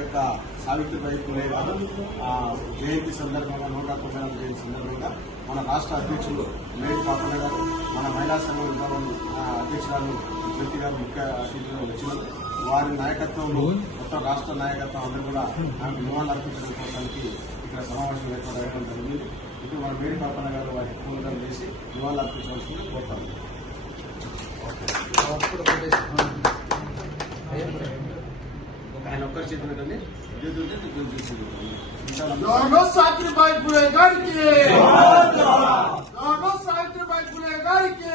యొక్క సావిత్రిబాయి పులే గారు. జయంతి సందర్భంగా నూట తొంభై జయంతి సందర్భంగా మన రాష్ట్ర అధ్యక్షులు మేడి పాపన్న గారు మన మహిళా సంఘం విభాగం అధ్యక్షురాలు జ్యోతి గారు ముఖ్య అతిథిగా వచ్చినారు. వారి నాయకత్వంలో మొత్తం రాష్ట్ర నాయకత్వం అందరూ కూడా నాకు నివాళులు అర్పించడానికి ఇక్కడ సమావేశం ఏర్పడడం జరిగింది. ఇప్పుడు మన మేడి పాపన్న గారు వారి పూర్వం చేసి నివాళులు అర్పించవలసింది కోరుతాను. ఆయన ఒక్కరి చేతి పెట్టండి. జ్యోతి ఉంటే జ్యోతి తీసుకుంటాం రామో సాత్రిబాయి పులే గారికి రామో సాత్రిబాయి పులే గారికి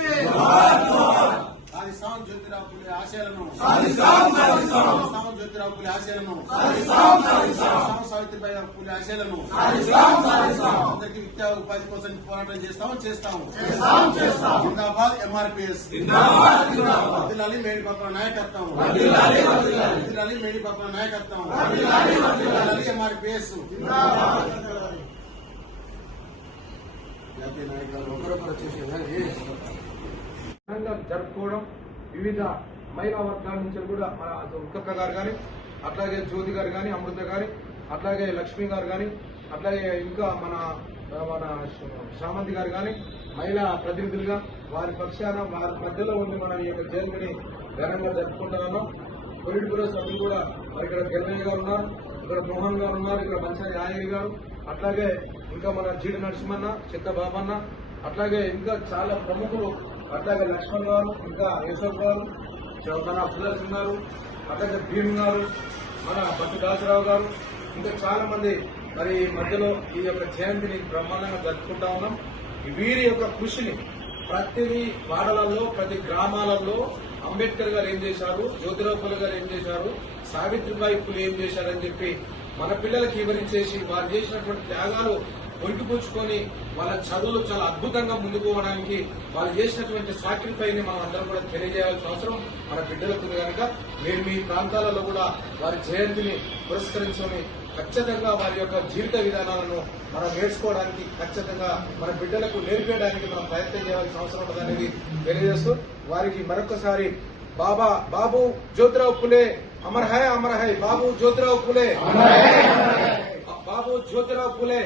సాధిస్తాం. జ్యోతిరావు పులే ఆశయాలను. సాధిస్తాం. జ్యోతిరావు పులే ఆశయాలను. సావిత్రిబాయి పులే ఆశయాలను అందరికీ విద్యా ఉపాధి కోసం పోరాటం చేస్తాము చేస్తాము. జిందాబాద్ ఎంఆర్పిఎస్ వదిలాలి మేడి పక్కన నాయకత్వం. వదిలాలి మేడి పక్కన నాయకత్వం. వదిలాలి ఎంఆర్పిఎస్ జాతీయ నాయకులు ఒకరొకరు వచ్చేసి ఘనంగా జరుపుకోవడం వివిధ మహిళా వర్గాల నుంచి కూడా మన ఉక్కక్క గారు కానీ అట్లాగే జ్యోతి గారు కానీ అమృత గారి అట్లాగే లక్ష్మి గారు కానీ అట్లాగే ఇంకా మన మన శ్రామంతి గారు కానీ మహిళా ప్రతినిధులుగా పక్షాన వారి మధ్యలో ఉండి మన ఈ యొక్క జయంతిని ఘనంగా జరుపుకుంటున్నాము. పొలిట్ బ్యూరో సభ్యులు కూడా మరి ఇక్కడ గెల్లయ్య గారు ఉన్నారు ఇక్కడ మోహన్ గారు ఉన్నారు ఇక్కడ మంచారి ఆయని గారు. అట్లాగే ఇంకా మన జీడి నరసింహన్న చిత్త బాబన్న అట్లాగే ఇంకా చాలా ప్రముఖులు అట్లాగే లక్ష్మణ్ గారు ఇంకా యశోక్ గారు మన సుదర్శన్ గారు అట్లాగే భీమ్ గారు మన భక్తి దాసరావు గారు. ఇంకా చాలా మంది మరి ఈ మధ్యలో ఈ యొక్క జయంతిని బ్రహ్మాండంగా జరుపుకుంటా ఉన్నాం. వీరి యొక్క కృషిని ప్రతి వాడలలో ప్రతి గ్రామాలలో అంబేద్కర్ గారు ఏం చేశారు? జ్యోతిరావు గారు ఏం చేశారు? సావిత్రిబాయి పులే ఏం చేశారని చెప్పి మన పిల్లలకి వివరించేసి వారు చేసినటువంటి త్యాగాలు ఒంటిపుచ్చుకొని వాళ్ళ చదువులు చాలా అద్భుతంగా ముందుకు పోవడానికి వాళ్ళు చేసినటువంటి సాక్రిఫై ని మనం అందరం కూడా తెలియజేయాల్సిన అవసరం. మన బిడ్డలకు ఉంది కనుక మీరు మీ ప్రాంతాలలో కూడా వారి జయంతిని పురస్కరించుకొని ఖచ్చితంగా వారి యొక్క జీవిత విధానాలను మనం నేర్చుకోవడానికి ఖచ్చితంగా మన బిడ్డలకు నేర్పేయడానికి మనం ప్రయత్నం చేయాల్సిన అవసరం ఉందనేది తెలియజేస్తూ వారికి మరొకసారి బాబా బాబు జ్యోతిరావు పులే అమర్ హై అమర్ హై బాబు జ్యోతిరావు పులే. బాబు జ్యోతిరావు పూలే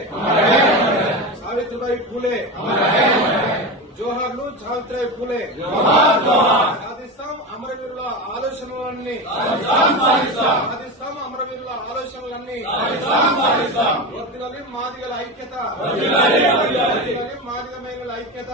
సావిత్రిబాయి పూలే జోహార్లు సావిత్రిబాయి పూలే సాధిస్తాం అమరవీరుల ఆలోచనలన్నీ సాధిస్తాం అమరవీరుల ఆలోచనలన్నీ వర్దిలాలి మాదిగల ఐక్యత వర్దిలాలి మాదిగమైన ఐక్యత